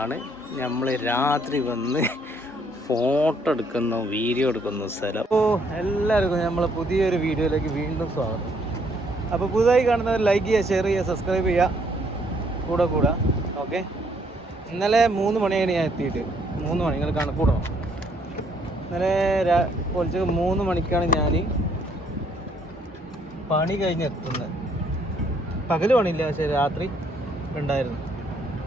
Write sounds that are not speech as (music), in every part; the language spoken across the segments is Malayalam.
സ്ഥലമാണ് നമ്മൾ രാത്രി വന്ന് ഫോട്ടോ എടുക്കുന്ന വീഡിയോ എടുക്കുന്ന സ്ഥലം. ഓ എല്ലാവർക്കും നമ്മളെ പുതിയൊരു വീഡിയോയിലേക്ക് വീണ്ടും സ്വാഗതം. അപ്പോൾ പുതുതായി കാണുന്നവർ ലൈക്ക് ചെയ്യുക ഷെയർ ചെയ്യുക സബ്സ്ക്രൈബ് ചെയ്യുക. കൂടെ കൂടെ. ഓക്കെ ഇന്നലെ മൂന്ന് മണിയാണ് ഞാൻ എത്തിയിട്ട്. മൂന്ന് മണി നിങ്ങൾ കണക്കൂടണം ഇന്നലെ രാ പൊളിച്ച് മൂന്ന് മണിക്കാണ് ഞാൻ പണി കഴിഞ്ഞ് എത്തുന്നത്. പണിയില്ല പക്ഷേ രാത്രി ഉണ്ടായിരുന്നു.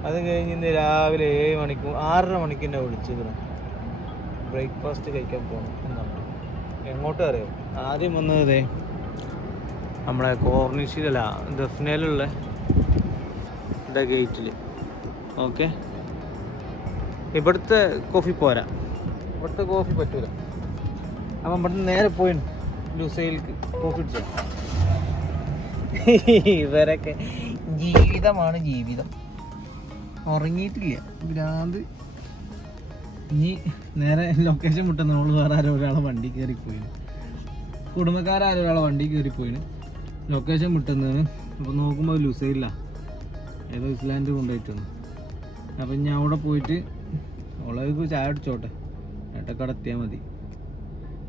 അത് കഴിഞ്ഞ് ഇന്ന് രാവിലെ ഏഴ് മണിക്ക് ആറര മണിക്ക് എന്നെ വിളിച്ചത് ബ്രേക്ക്ഫാസ്റ്റ് കഴിക്കാൻ പോകണം എന്നാണ്. എങ്ങോട്ടും അറിയോ? ആദ്യം വന്നത് നമ്മളെ കോർണിഷിലല്ല ദഫ്നയിലുള്ള ഗേറ്റിൽ ഓക്കെ? ഇവിടുത്തെ കോഫി പോരാ. ഇവിടുത്തെ കോഫി പറ്റൂല. അപ്പം ഇവിടുന്ന് നേരെ പോയി ലുസൈൽക്ക് കോഫി ഇടിച്ചു ഇവരൊക്കെ ജീവിതമാണ് ജീവിതം. ഉറങ്ങിയിട്ടില്ല. ഭ്രാന്ത്. ഇനി നേരെ ലൊക്കേഷൻ വിട്ട നമ്മൾ വേറെ ആരോ ഒരാളെ വണ്ടി കയറി പോയിന്. കുടുംബക്കാരോ ഒരാളെ വണ്ടി കയറി പോയിന്. ലൊക്കേഷൻ വിട്ടുന്നതാണ് അപ്പോൾ നോക്കുമ്പോൾ ലുസൈല്ല. ഏതോ ഇസ്ലാൻഡ് കൊണ്ടുപോയിട്ടുണ്ട് അപ്പം ഞാൻ അവിടെ പോയിട്ട് അവളേക്ക് ചായ അടിച്ചോട്ടെ ഏട്ടക്കട എത്തിയാൽ മതി.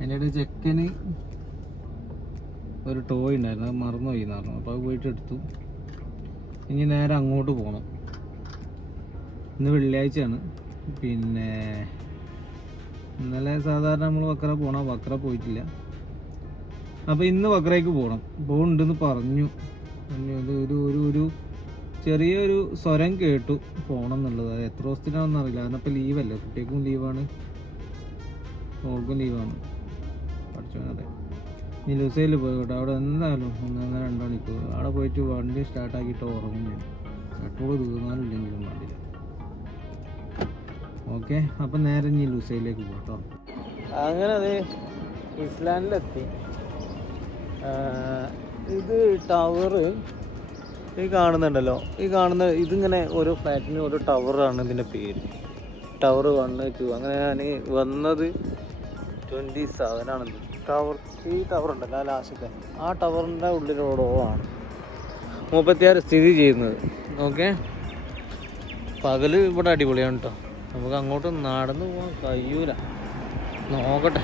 എന്റെ ഇടയിൽ ചെക്കന് ഒരു ടോയ് ഉണ്ടായിരുന്നു. അത് മറന്നുപോയി എന്ന് പറഞ്ഞു. അപ്പോൾ അത് പോയിട്ട് എടുത്തു. ഇനി നേരെ അങ്ങോട്ട് പോകണം ഇന്ന് വെള്ളിയാഴ്ചയാണ്. പിന്നെ ഇന്നലെ സാധാരണ നമ്മൾ വക്ര പോകണം വക്ര പോയിട്ടില്ല. അപ്പോൾ ഇന്ന് വക്രയ്ക്ക് പോകണം പോകുന്നുണ്ടെന്ന് പറഞ്ഞു. ഒരു ഒരു ഒരു ചെറിയൊരു സ്വരം കേട്ടു. പോകണം എന്നുള്ളത്. അത് എത്ര ദിവസത്തിനാണെന്ന് അറിയില്ല. അതിനപ്പോൾ ലീവല്ലേ കുട്ടികൾക്കും ലീവാണ് ഓൾക്കും ലീവാണ് പഠിച്ചോനതെ നീ ലുസൈൽ പോയി കേട്ടോ. അവിടെ എന്തായാലും ഒന്നര രണ്ട് മണിക്കൂർ. അവിടെ പോയിട്ട് വണ്ടി സ്റ്റാർട്ടാക്കിയിട്ട് ഉറങ്ങും ഞാൻ പെട്രോൾ തീർന്നാലും ഇല്ലെങ്കിലും വേണ്ടില്ല ഓക്കെ അപ്പം നേരെ ഇനി ലുസൈലേക്ക് പോട്ടോ അങ്ങനെ അത് ഇസ്ലാൻഡിലെത്തി ഇത് ടവർ ഈ കാണുന്നുണ്ടല്ലോ. ഈ കാണുന്ന ഇതിങ്ങനെ ഓരോ ഫ്ലാറ്റിന് ഓരോ ടവറാണ് ഇതിന്റെ പേര്. ടവർ വണ് ടു അങ്ങനെ ഞാൻ വന്നത് ട്വന്റി സെവനാണ് ടവർ ഈ ടവർ ഉണ്ടല്ലോ ആ ലാസ്റ്റത്തെ. ആ ടവറിന്റെ ഉള്ളിലോടോ ആണ് മുപ്പത്തിയാറ് സ്ഥിതി ചെയ്യുന്നത്. ഓക്കെ? പകൽ ഇവിടെ അടിപൊളിയാണ് കേട്ടോ നമുക്ക് അങ്ങോട്ട് നടന്നു പോകാൻ കഴിയൂല. നോക്കട്ടെ.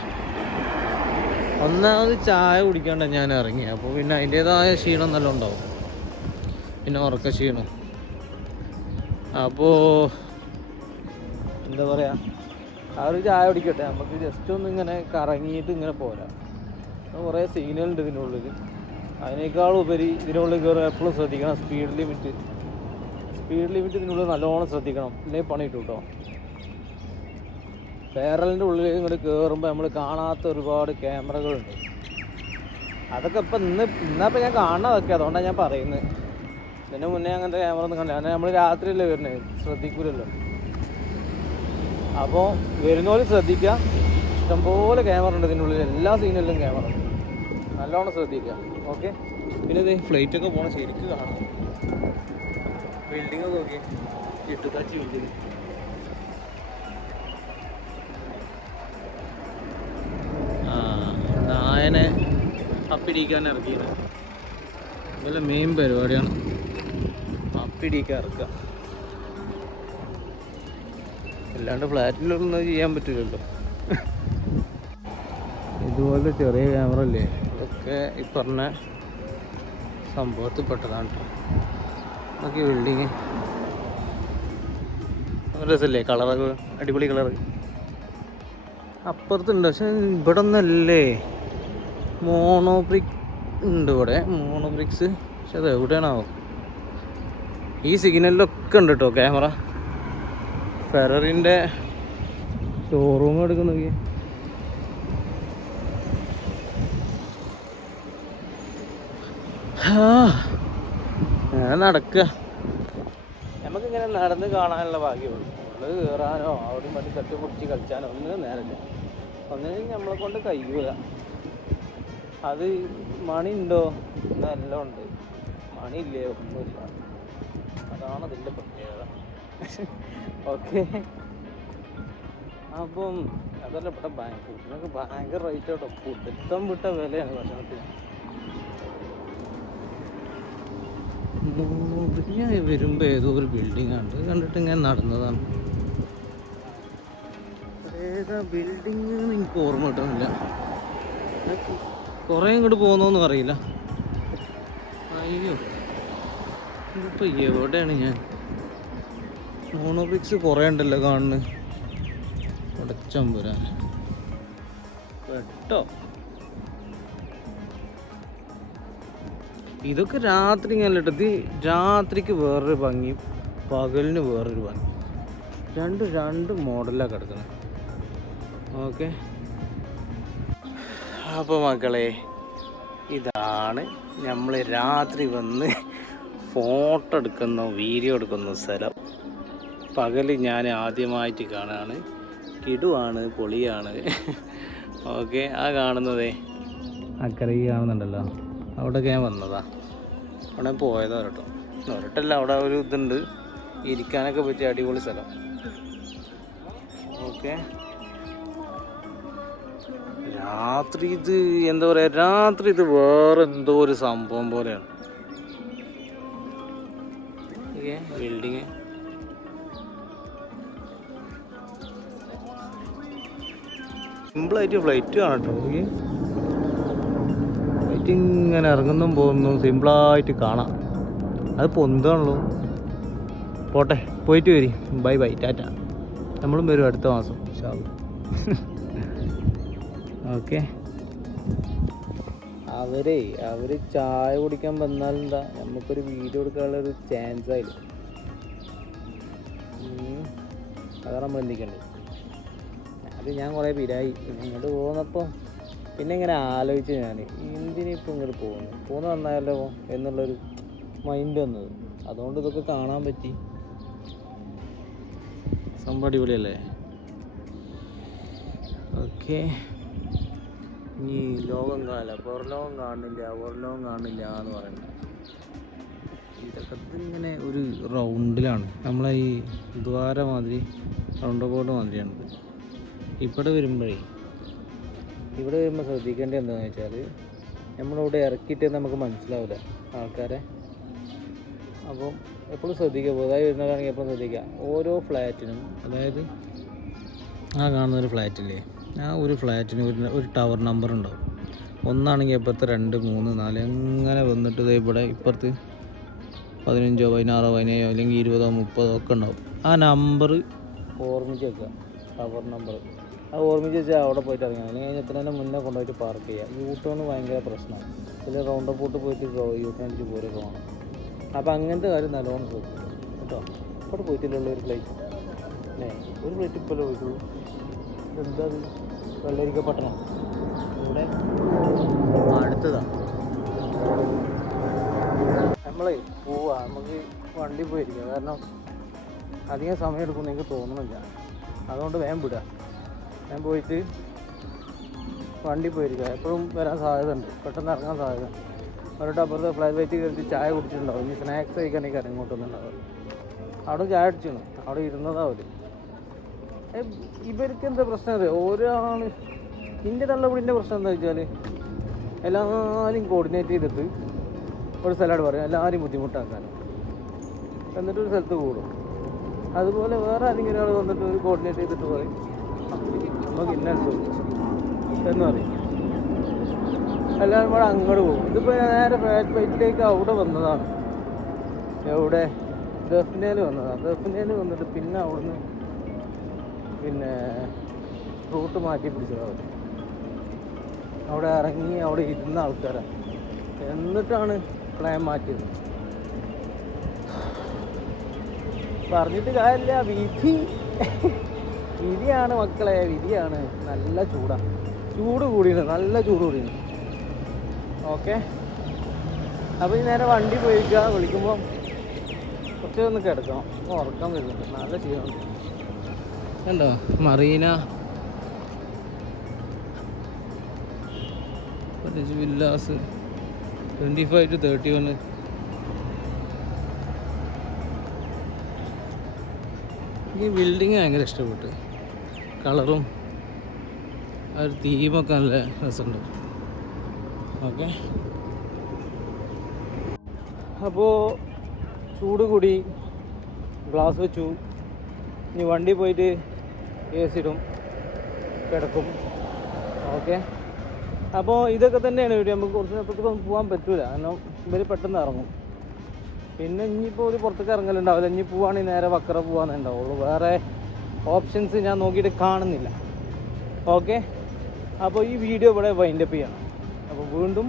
ഒന്നാമത് ചായ കുടിക്കാണ്ട ഞാൻ ഇറങ്ങി. അപ്പോൾ പിന്നെ അതിന്റേതായ ക്ഷീണം നല്ല ഉണ്ടാവും പിന്നെ ഉറക്ക ക്ഷീണം. അപ്പോൾ എന്താ പറയുക ആ ഒരു ചായ കുടിക്കട്ടെ. നമുക്ക് ജസ്റ്റ് ഒന്ന് ഇങ്ങനെ കറങ്ങിയിട്ട് ഇങ്ങനെ പോരാ. കുറേ സീനുകളുണ്ട് ഇതിനുള്ളിൽ അതിനേക്കാൾ ഉപരി ഇതിനുള്ളിൽ കയറി എപ്പോഴും ശ്രദ്ധിക്കണം. സ്പീഡ് ലിമിറ്റ് സ്പീഡ് ലിമിറ്റ് ഇതിനുള്ളിൽ നല്ലോണം ശ്രദ്ധിക്കണം. ഇല്ലെങ്കിൽ പണി കിട്ടും കേട്ടോ കേരളിന്റെ ഉള്ളിൽ ഇങ്ങോട്ട് കയറുമ്പോൾ നമ്മൾ കാണാത്ത ഒരുപാട് ക്യാമറകളുണ്ട്. അതൊക്കെ ഇപ്പം ഇന്ന് ഇന്നപ്പോൾ ഞാൻ കാണാതൊക്കെ അതുകൊണ്ടാണ് ഞാൻ പറയുന്നത് ഇതിന് മുന്നേ അങ്ങനത്തെ ക്യാമറ ഒന്നും കണ്ടില്ല. കാരണം നമ്മൾ രാത്രിയല്ലേ വരുന്നത് ശ്രദ്ധിക്കൂലല്ലോ. അപ്പോൾ വരുന്നവർ ശ്രദ്ധിക്കുക ഇഷ്ടംപോലെ ക്യാമറ ഉണ്ട് ഇതിനുള്ളിൽ എല്ലാ സീനിലും ക്യാമറ നല്ലോണം ശ്രദ്ധിക്കുക ഓക്കെ? പിന്നെ ഇത് ഫ്ലൈറ്റ് ഒക്കെ പോകണം ശരിക്കും കാണാം ബിൽഡിങ്ങൊക്കെ നോക്കി ഇട്ടുകാച്ചി ബിൽഡിംഗ് അപ്പിടിക്കാൻ ഇറക്കിയത്. ഇവരുടെ മെയിൻ പരിപാടിയാണ്. പപ്പിടിക്കാൻ ഇറക്കുക. അല്ലാണ്ട് ഫ്ലാറ്റിലൊന്നും ചെയ്യാൻ പറ്റില്ലല്ലോ. ഇതുപോലത്തെ ചെറിയ ക്യാമറ അല്ലേ ഇതൊക്കെ ഈ പറഞ്ഞ സംഭവത്തിൽ പെട്ടതാണ് കേട്ടോ നോക്കി ബിൽഡിങ് രസമല്ലേ? കളറൊക്കെ അടിപൊളി കളർ അപ്പുറത്തുണ്ട്. പക്ഷെ ഇവിടെ ഒന്നല്ലേ മോണോബ്രിക് ഉണ്ട് ഇവിടെ. മോണോ ബ്രിക്സ് പക്ഷെ അത് എവിടെയാണാവോ. ഈ സിഗ്നലിലൊക്കെ ഉണ്ട് കേട്ടോ ക്യാമറ ഫെററിന്റെ ഷോറൂം എടുക്കുന്ന നമുക്ക് നടക്കുക നമുക്കിങ്ങനെ നടന്ന് കാണാനുള്ള ഭാഗ്യമുള്ളൂ. നമ്മൾ കയറാനോ അവിടെയും മറ്റും തട്ടി കളിച്ചാനോ ഒന്നും നേരമില്ല. ഒന്നിനും നമ്മളെ കൊണ്ട് കഴിയൂല. അത് മണി ഉണ്ടോ എന്നെല്ലാം ഉണ്ട്. മണി ഇല്ലേ ഒന്നുമില്ല. അതാണ് അതിന്റെ പ്രത്യേകത. ഓക്കെ. അപ്പം അതല്ല ഇവിടെ ബാങ്ക് ഫുഡിനൊക്കെ ഭയങ്കര റേറ്റ് കേട്ടോ. ഫുഡിത്തം വിട്ട വിലയാണ് ഭക്ഷണത്തിന്. ഞാൻ വരുമ്പോൾ ഏതോ ഒരു ബിൽഡിംഗ് ആണ്. കണ്ടിട്ട് ഇങ്ങനെ നടന്നതാണ്. ഏതാ ബിൽഡിംഗ് എനിക്ക് ഓർമ്മ കിട്ടുന്നില്ല. കുറേ ഇങ്ങോട്ട് പോകുന്നോന്നും അറിയില്ല. അയ്യോ. ഇതിപ്പോൾ എവിടെയാണ് ഞാൻ? മോണോപിക്സ് കുറേ ഉണ്ടല്ലോ കാണുന്നത് ഉടച്ചമ്പുരാൻ പെട്ടോ. ഇതൊക്കെ രാത്രി ഞാൻ ഇട്ടത്തി രാത്രിക്ക് വേറൊരു ഭംഗി പകലിന് വേറൊരു ഭംഗി. രണ്ട് രണ്ട് മോഡലാണ് കിടക്കുന്നത് ഓക്കെ അപ്പോൾ മക്കളെ ഇതാണ് നമ്മൾ രാത്രി വന്ന് ഫോട്ടോ എടുക്കുന്ന വീഡിയോ എടുക്കുന്ന സ്ഥലം. പകൽ ഞാൻ ആദ്യമായിട്ട് കാണാണ്. കിടുവാണ് പൊളിയാണ്. ഓക്കെ ആ കാണുന്നതേ. അക്കരെ കാണുന്നുണ്ടല്ലോ അവിടെയൊക്കെ ഞാൻ വന്നതാ. അവിടെ പോയത് ഒരട്ടോ. ഒരട്ടല്ല അവിടെ ഒരു ഇതുണ്ട്. ഇരിക്കാനൊക്കെ പറ്റിയ അടിപൊളി സ്ഥലം. ഓക്കെ. രാത്രി ഇത് എന്താ പറയാ രാത്രി ഇത് വേറെ എന്തോ ഒരു സംഭവം പോലെയാണ്. ബിൽഡിങ് സിമ്പിളായിട്ട് ഫ്ലൈറ്റ് കാണാം കേട്ടോ ഫ്ലൈറ്റ് ഇങ്ങനെ ഇറങ്ങുന്നും പോകുന്നു സിമ്പിളായിട്ട് കാണാം. അത് പൊന്താണല്ലോ പോട്ടെ പോയിട്ട് വരി. ബൈ ബൈ ടാറ്റ നമ്മളും വരും അടുത്ത മാസം (laughs) ഓക്കെ. അവരെ അവർ ചായ കുടിക്കാൻ വന്നാലെന്താ നമുക്കൊരു വീഡിയോ എടുക്കാനുള്ള ഒരു ചാൻസ് ആയില്ല. അതാണ് നമ്മൾ എന്തിക്കണ്ടത് അത് ഞാൻ കുറേ പിരായി. ഇങ്ങോട്ട് പോന്നപ്പോൾ പിന്നെ ഇങ്ങനെ ആലോചിച്ച് ഞാൻ എന്തിനിപ്പോൾ ഇങ്ങോട്ട് പോകുന്നു? പോകുന്ന നന്നായല്ലോ എന്നുള്ളൊരു മൈൻഡ് വന്നത്. അതുകൊണ്ട് ഇതൊക്കെ കാണാൻ പറ്റി. സംഭവം അടിപൊളിയല്ലേ? ഓക്കെ. ഇനി ലോകം കാണില്ല. പുറലോകം കാണില്ല പുറലോകം കാണില്ല എന്ന് പറയുന്നത്. ഇതൊക്കെ ഇങ്ങനെ ഒരു റൗണ്ടിലാണ്. നമ്മളെ ഈ ദ്വാര മാതിരി റൗണ്ട് ബോർഡ് മാതിരിയാണിത് ഇവിടെ വരുമ്പോഴേ ഇവിടെ വരുമ്പോൾ ശ്രദ്ധിക്കേണ്ട എന്താണെന്ന് വെച്ചാൽ നമ്മളിവിടെ ഇറക്കിയിട്ട് നമുക്ക് മനസ്സിലാവില്ല ആൾക്കാരെ. അപ്പം എപ്പോഴും ശ്രദ്ധിക്കുക പുതുതായി വരുന്നവരാണെങ്കിൽ എപ്പോഴും ശ്രദ്ധിക്കുക. ഓരോ ഫ്ലാറ്റിനും അതായത് ആ കാണുന്നൊരു ഫ്ലാറ്റില്ലേ ആ ഒരു ഫ്ലാറ്റിന് ഒരു ഒരു ടവർ നമ്പർ ഉണ്ടാവും. ഒന്നാണെങ്കിൽ ഇപ്പുറത്ത് രണ്ട് മൂന്ന് നാല് അങ്ങനെ വന്നിട്ട് ഇവിടെ ഇപ്പുറത്ത് പതിനഞ്ചോ പതിനാറോ പതിനേഴോ അല്ലെങ്കിൽ ഇരുപതോ മുപ്പതോ ഒക്കെ ഉണ്ടാവും. ആ നമ്പർ ഓർമ്മിച്ച് വെക്കുക. ടവർ നമ്പർ അത് ഓർമ്മിച്ച് വെച്ചാൽ അവിടെ പോയിട്ട് ഇറങ്ങാം. അല്ലെങ്കിൽ എത്രേനെ മുന്നേ കൊണ്ടുപോയിട്ട് പാർക്ക് ചെയ്യുക യൂ ടേൺ ഭയങ്കര പ്രശ്നമാണ് ഇതിൽ റൗണ്ട് പോട്ട് പോയിട്ട് യൂ അടിച്ച് പോരെ പോകണം അപ്പോൾ അങ്ങനത്തെ കാര്യം നല്ലോണം കേട്ടോ? ഇവിടെ പോയിട്ടില്ല ഒരു പ്ലേറ്റ് അല്ലേ? ഒരു പ്ലേറ്റ് ഇപ്പോൾ പോയിട്ടുള്ളൂ? എന്താ അത് വെള്ളരിക്ക പട്ടണം ഇവിടെ അടുത്തതാ. നമ്മളെ പോവാ. നമുക്ക് വണ്ടി പോയിരിക്കാം. കാരണം അധികം സമയം എടുക്കുമെന്ന് എനിക്ക് തോന്നുന്നില്ല. അതുകൊണ്ട് വേഗം വിടുക ഞാൻ പോയിട്ട് വണ്ടി പോയിരിക്കുക എപ്പോഴും വരാൻ സാധ്യത ഉണ്ട് പെട്ടെന്ന് ഇറങ്ങാൻ സാധ്യത ഉണ്ട് ഒരിട്ട് അപ്പുറത്ത് ഫ്ലൈറ്റ് വെച്ച് കയറി ചായ കുടിച്ചിട്ടുണ്ടാവും. ഇനി സ്നാക്സ് കഴിക്കാനൊക്കെ ഇറങ്ങോട്ടൊന്നുണ്ടാവും അവിടെ ചായ അടിച്ചിരുന്നു അവിടെ ഇരുന്നതാ അവർ ഇവർക്ക് എന്താ പ്രശ്നം അറിയോ? ഒരാൾ ഇതിന്റെ തള്ളപിടിന്റെ പ്രശ്നം എന്താ വെച്ചാൽ എല്ലാവരും കോർഡിനേറ്റ് ചെയ്തിട്ട് ഒരു സ്ഥലമാണ് പറയും. എല്ലാവരും ബുദ്ധിമുട്ടാക്കാൻ എന്നിട്ട് ഒരു സ്ഥലത്ത് കൂടും. അതുപോലെ വേറെ ആരെങ്കിലും ഒരാൾ വന്നിട്ട് ഒരു കോർഡിനേറ്റ് ചെയ്തിട്ട് പറയും. നമുക്ക് ഇന്ന എന്ന് പറയും. എല്ലാവരും കൂടെ അങ്ങോട്ട് പോകും. ഇതിപ്പോൾ നേരെ ഫ്ലാറ്റ് ഫൈറ്റിലേക്ക് അവിടെ വന്നതാണ്. എവിടെ? ദഫ്നയിൽ വന്നതാണ് ദഫ്നയിൽ വന്നിട്ട് പിന്നെ അവിടുന്ന് പിന്നെ റൂട്ട് മാറ്റി പിടിച്ചതാണ് അവിടെ. ഇറങ്ങി അവിടെ ഇരുന്ന ആൾക്കാരാണ് എന്നിട്ടാണ് പ്ലാൻ മാറ്റിയത്. പറഞ്ഞിട്ട് കാര്യമില്ല. വിധി. വിധിയാണ് മക്കളെ. വിധിയാണ്. നല്ല ചൂടാണ് ചൂട് കൂടിയാണ് നല്ല ചൂട് കൂടിയാണ് ഓക്കെ? അപ്പോൾ ഈ നേരെ വണ്ടി പോയിക്കുക വിളിക്കുമ്പോൾ കുറച്ച് ഒന്ന് കിടക്കണം. ഉറക്കം വരുന്നുണ്ട്. നല്ല ക്ഷീണമുണ്ട്. കണ്ടോ? Marina. Villas. Twenty five to thirty one ഈ ബിൽഡിങ് ഭയങ്കര ഇഷ്ടപ്പെട്ടു. കളറും ആ ഒരു തീമൊക്കെ നല്ല രസമുണ്ട്. ഓക്കെ. അപ്പോൾ ചൂട് കൂടി ഗ്ലാസ് വെച്ചു. ഇനി വണ്ടി പോയിട്ട് എ സി ഇടും കിടക്കും. ഓക്കെ. അപ്പോൾ ഇതൊക്കെ തന്നെയാണ് വീഡിയോ നമുക്ക് കുറച്ച് നേരത്തേക്കൊന്നും പോകാൻ പറ്റൂല. കാരണം ഇവർ പെട്ടെന്ന് ഇറങ്ങും. പിന്നെ ഇനിയിപ്പോൾ ഒരു പുറത്തേക്ക് ഇറങ്ങലുണ്ടാവില്ല. ഇനി പോവാണെങ്കിൽ നേരെ വക്കറ പോകാന്നേ ഉണ്ടാവുള്ളൂ. വേറെ ഓപ്ഷൻസ് ഞാൻ നോക്കിയിട്ട് കാണുന്നില്ല. ഓക്കെ. അപ്പോൾ ഈ വീഡിയോ ഇവിടെ വൈൻഡപ്പ് ചെയ്യണം. അപ്പോൾ വീണ്ടും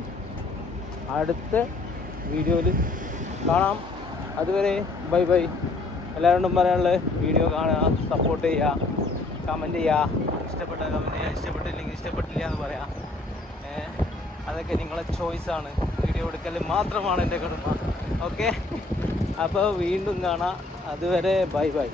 അടുത്ത വീഡിയോയിൽ കാണാം. അതുവരെ ബൈ ബൈ. എല്ലാവരോടും പറയാനുള്ള വീഡിയോ കാണുക സപ്പോർട്ട് ചെയ്യുക. കമന്റ് ചെയ്യുക ഇഷ്ടപ്പെട്ട കമന്റ് ചെയ്യുക ഇഷ്ടപ്പെട്ടില്ലെങ്കിൽ ഇഷ്ടപ്പെട്ടില്ല എന്ന് പറയാം. അതൊക്കെ നിങ്ങളെ ചോയ്സാണ് വീഡിയോ എടുക്കൽ മാത്രമാണ് എന്റെ കടമ. ഓക്കെ? അപ്പോൾ വീണ്ടും കാണാം. അതുവരെ ബൈ ബൈ.